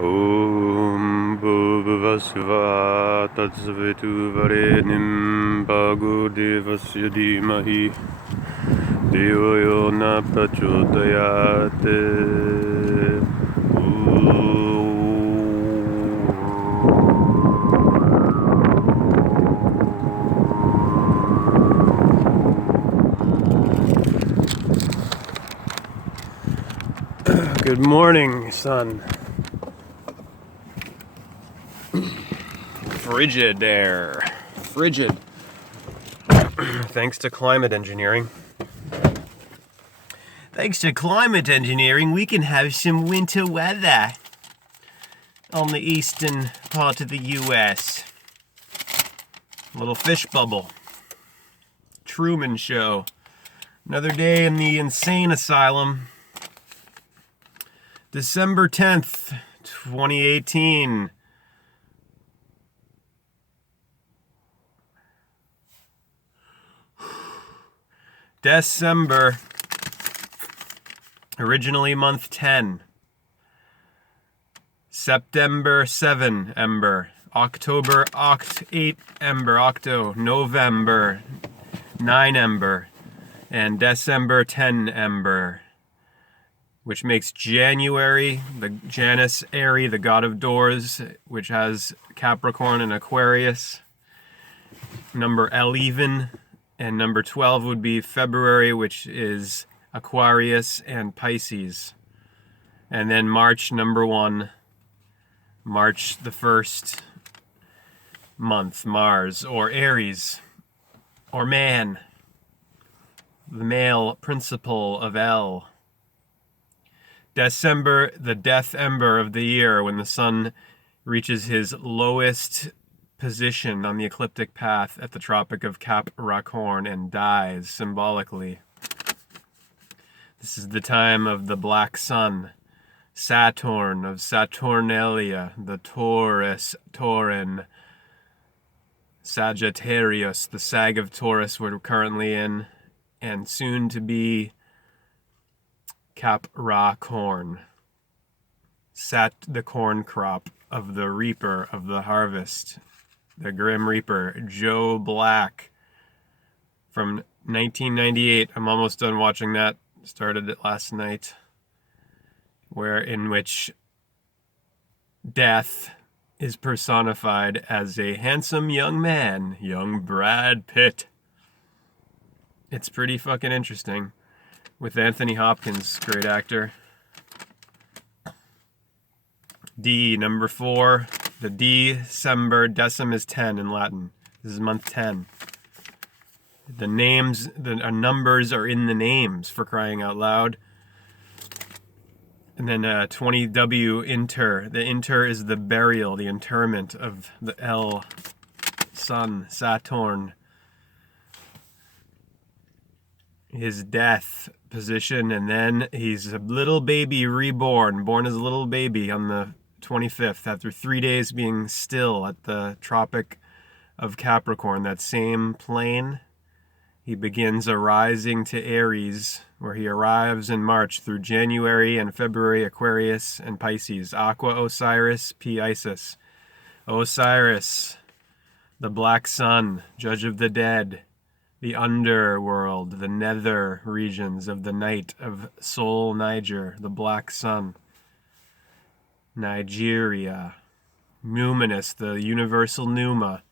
Om Bhuvasva Tatsvitu Varenim Bhago Devasya Dhimahi Devo Yo Na Prachodayate. Good morning, son. Frigid air. Frigid. Thanks to climate engineering. Thanks to climate engineering, we can have some winter weather on the eastern part of the US. Little fish bubble. Truman Show. Another day in the insane asylum. December 10th, 2018. December. Originally month 10. September 7 ember. October 8 ember. Octo. November 9 ember. And December 10 ember. Which makes January, the Janus Aries, the god of doors, which has Capricorn and Aquarius. Number 11 and number 12 would be February, which is Aquarius and Pisces. And then March, number 1, March the first month, Mars, or Aries, or man, the male principle of El. December, the death ember of the year, when the sun reaches his lowest position on the ecliptic path at the Tropic of Capricorn and dies symbolically. This is the time of the black sun, Saturn of Saturnalia, the Taurus, Taurin, Sagittarius, the Sag of Taurus we're currently in, and soon to be Capricorn, the corn crop of the reaper of the harvest, the Grim Reaper, Joe Black, from 1998. I'm almost done watching that. Started it last night, in which death is personified as a handsome young man, young Brad Pitt. It's pretty fucking interesting. With Anthony Hopkins, great actor. D, number 4. The December, decim is 10 in Latin. This is month 10. The names, the numbers are in the names, for crying out loud. And then 20W, inter. The inter is the burial, the interment of the L, sun, Saturn. His death position, and then he's a little baby reborn, born as a little baby on the 25th after 3 days being still at the Tropic of Capricorn, that same plane. He begins a rising to Aries, where he arrives in March through January and February, Aquarius and Pisces. Aqua, Osiris, P, Isis. Osiris, the black sun, judge of the dead, the underworld, the nether regions of the night of Sol Niger, the black sun. Nigeria. Numinous, the universal pneuma,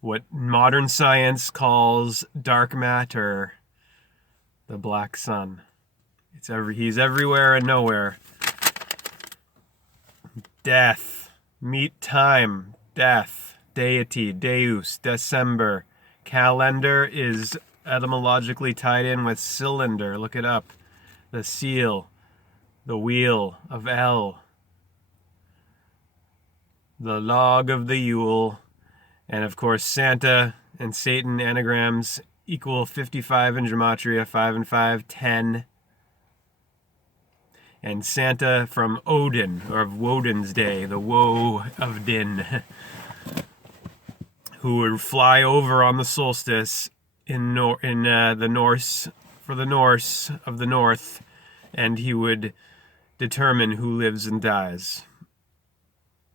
what modern science calls dark matter, the black sun. He's everywhere and nowhere. Death, meet time, death, deity, deus, December. Calendar is etymologically tied in with cylinder. Look it up. The seal, the wheel of El, the log of the Yule, and of course Santa and Satan anagrams equal 55 in gematria, 5 and 5, 10. And Santa from Odin, or of Woden's day, the woe of Din, who would fly over on the solstice in the Norse, for the Norse of the North, and he would determine who lives and dies.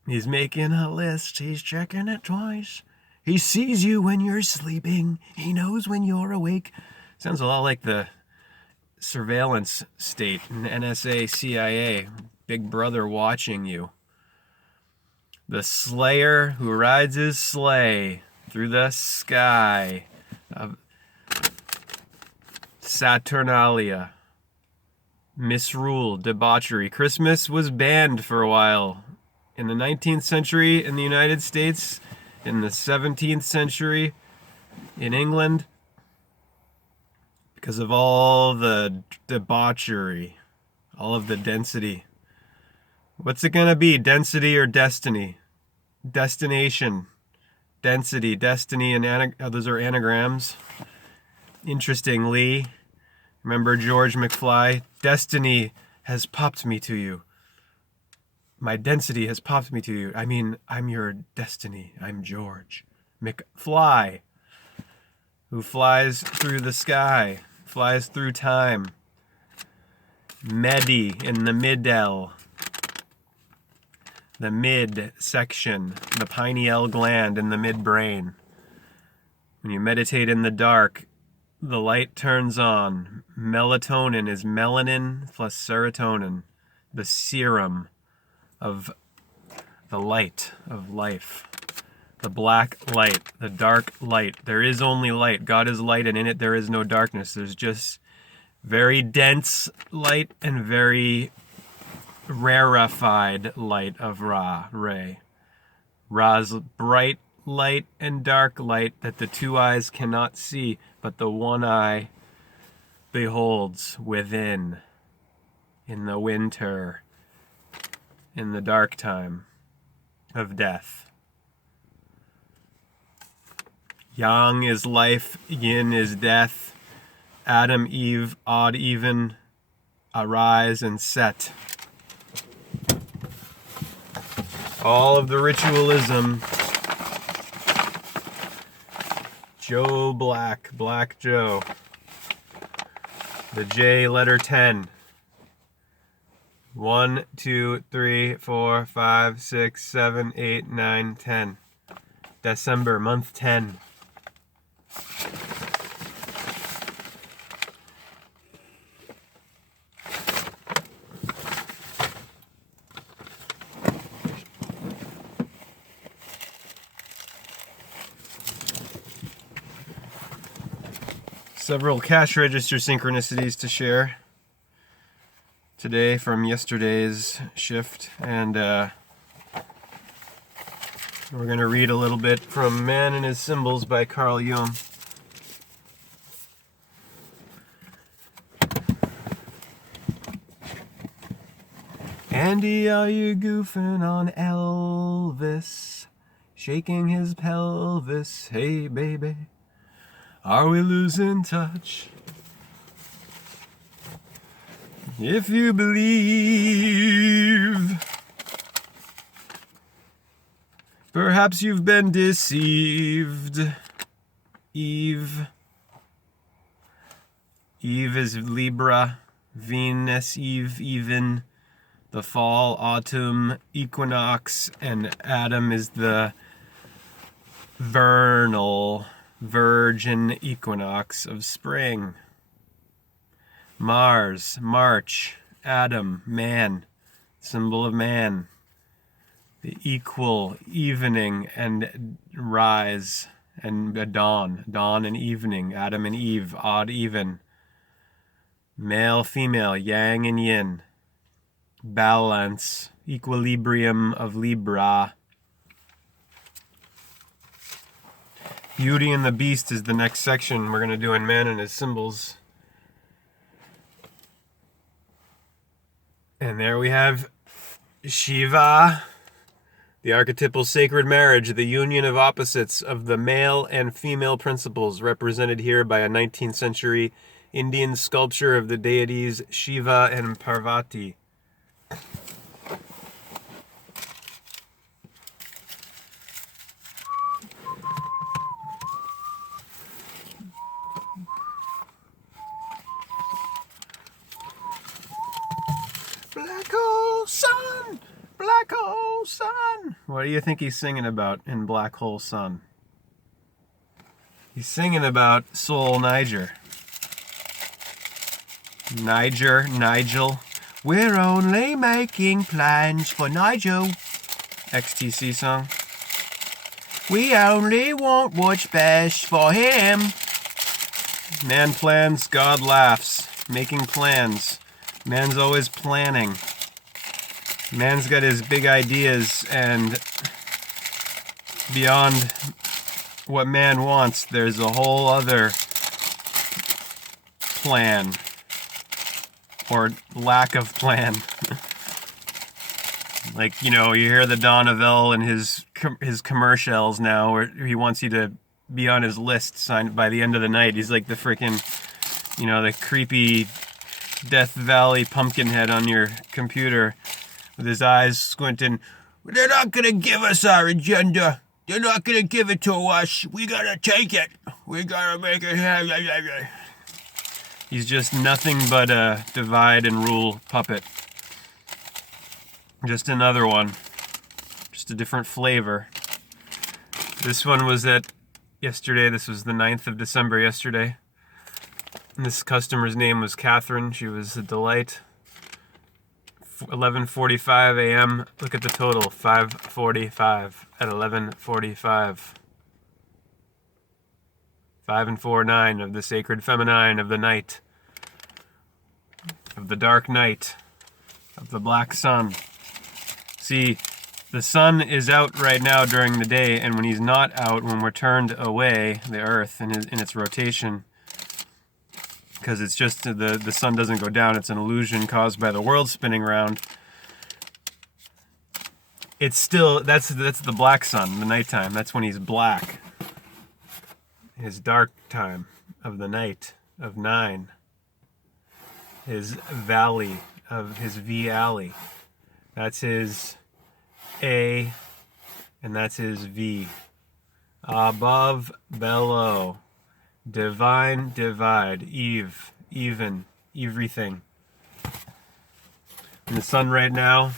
He's making a list. He's checking it twice. He sees you when you're sleeping. He knows when you're awake. Sounds a lot like the surveillance state, NSA, CIA, Big Brother watching you. The slayer who rides his sleigh through the sky of Saturnalia. Misrule, debauchery. Christmas was banned for a while. In the 19th century in the United States, in the 17th century in England, because of all the debauchery, all of the density. What's it gonna be? Density or destiny? Destination. Density, destiny, and those are anagrams. Interestingly, remember George McFly? Destiny has popped me to you. My density has popped me to you. I mean, I'm your destiny. I'm George McFly, who flies through the sky, flies through time. Medi in the middle, the mid section, the pineal gland in the midbrain. When you meditate in the dark, the light turns on. Melatonin is melanin plus serotonin, the serum of the light of life. The black light, the dark light. There is only light. God is light, and in it there is no darkness. There's just very dense light and very rarefied light of Ra, Ray. Ra's bright light and dark light that the two eyes cannot see, but the one eye beholds within, in the winter, in the dark time of death. Yang is life, yin is death. Adam, Eve, odd, even, arise, and set. All of the ritualism. Joe Black, Black Joe. The J letter 10. 1, 2, 3, 4, 5, 6, 7, 8, 9, 10. December, month 10. Several cash register synchronicities to share today from yesterday's shift, and we're going to read a little bit from Man and His Symbols by Carl Jung. Andy, are you goofing on Elvis? Shaking his pelvis, hey baby. Are we losing touch? If you believe, perhaps you've been deceived. Eve. Eve is Libra. Venus, Eve, even. The fall, autumn, equinox, and Adam is the vernal, virgin equinox of spring. Mars, March, Adam, man, symbol of man. The equal, evening, and rise, and a dawn, dawn and evening, Adam and Eve, odd, even. Male, female, yang and yin. Balance, equilibrium of Libra. Beauty and the Beast is the next section we're going to do in Man and His Symbols. And there we have Shiva, the archetypal sacred marriage, the union of opposites of the male and female principles, represented here by a 19th century Indian sculpture of the deities Shiva and Parvati. Black hole sun, black hole. hole sun. What do you think he's singing about in Black Hole Sun? He's singing about Soul Niger. Nigel. We're only making plans for Nigel. XTC song. We only want what's best for him. Man plans, God laughs. Making plans. Man's always planning. Man's got his big ideas, and beyond what man wants, there's a whole other plan. Or lack of plan. Like, you know, you hear the Don Avell and his commercials now, where he wants you to be on his list signed by the end of the night. He's like the freaking, you know, the creepy Death Valley Pumpkinhead on your computer with his eyes squinting. They're not going to give us our agenda. They're not going to give it to us. We got to take it. We got to make it. He's just nothing but a divide and rule puppet. Just another one. Just a different flavor. This one was at yesterday. This was the 9th of December yesterday. And this customer's name was Catherine. She was a delight. 11:45 a.m. Look at the total. 5:45 at 11:45. 5 and 4, 9 of the sacred feminine of the night. Of the dark night. Of the black sun. See, the sun is out right now during the day, and when he's not out, when we're turned away, the Earth in its rotation, because it's just the sun doesn't go down, it's an illusion caused by the world spinning around. It's still, that's the black sun, the nighttime. That's when he's black. His dark time of the night of 9. His valley of his V alley. That's his A, and that's his V. Above, below. Divine, divide. Eve, even, everything. And the sun right now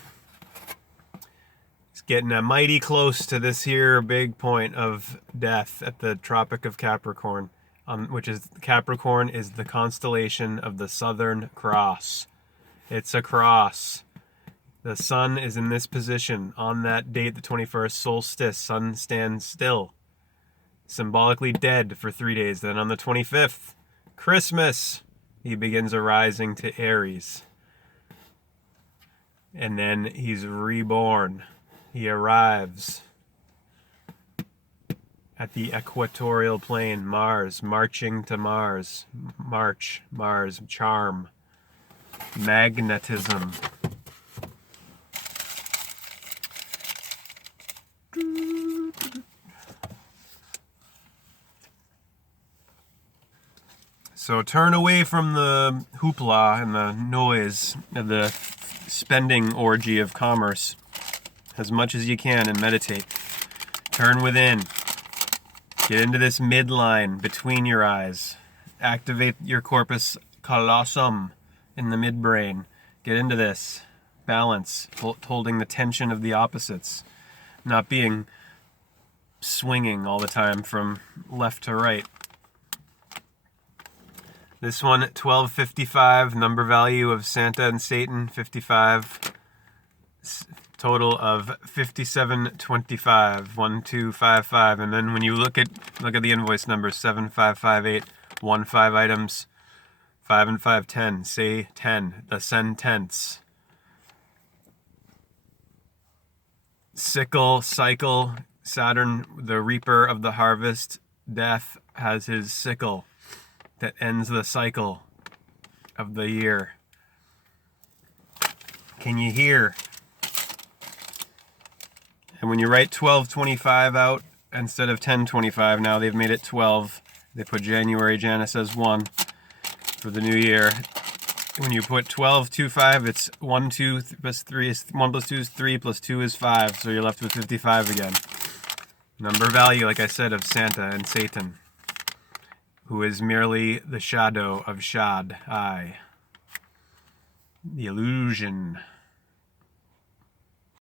is getting mighty close to this here big point of death at the Tropic of Capricorn, which is Capricorn is the constellation of the Southern Cross. It's a cross. The sun is in this position on that date, the 21st solstice. Sun stands still, symbolically dead for 3 days. Then on the 25th, Christmas, he begins arising to Aries. And then he's reborn. He arrives at the equatorial plane, Mars, marching to Mars. March, Mars, charm, magnetism. So turn away from the hoopla and the noise of the spending orgy of commerce as much as you can and meditate. Turn within. Get into this midline between your eyes. Activate your corpus callosum in the midbrain. Get into this. Balance. Holding the tension of the opposites. Not being swinging all the time from left to right. This one, 1255, number value of Santa and Satan, 55. Total of 5725, 1255. And then when you look at the invoice numbers, 7558, 15 items, 5 and 5, 10. Say 10, the sentence. Sickle, cycle, Saturn, the reaper of the harvest, death has his sickle that ends the cycle of the year. Can you hear? And when you write 1225 out instead of 1025, now they've made it 12. They put January, Janus as 1 for the new year. When you put 1225, it's 1, 2 plus 3 is 1 plus 2 is 3 plus 2 is 5. So you're left with 55 again. Number value, like I said, of Santa and Satan, who is merely the shadow of Shad, I. The illusion.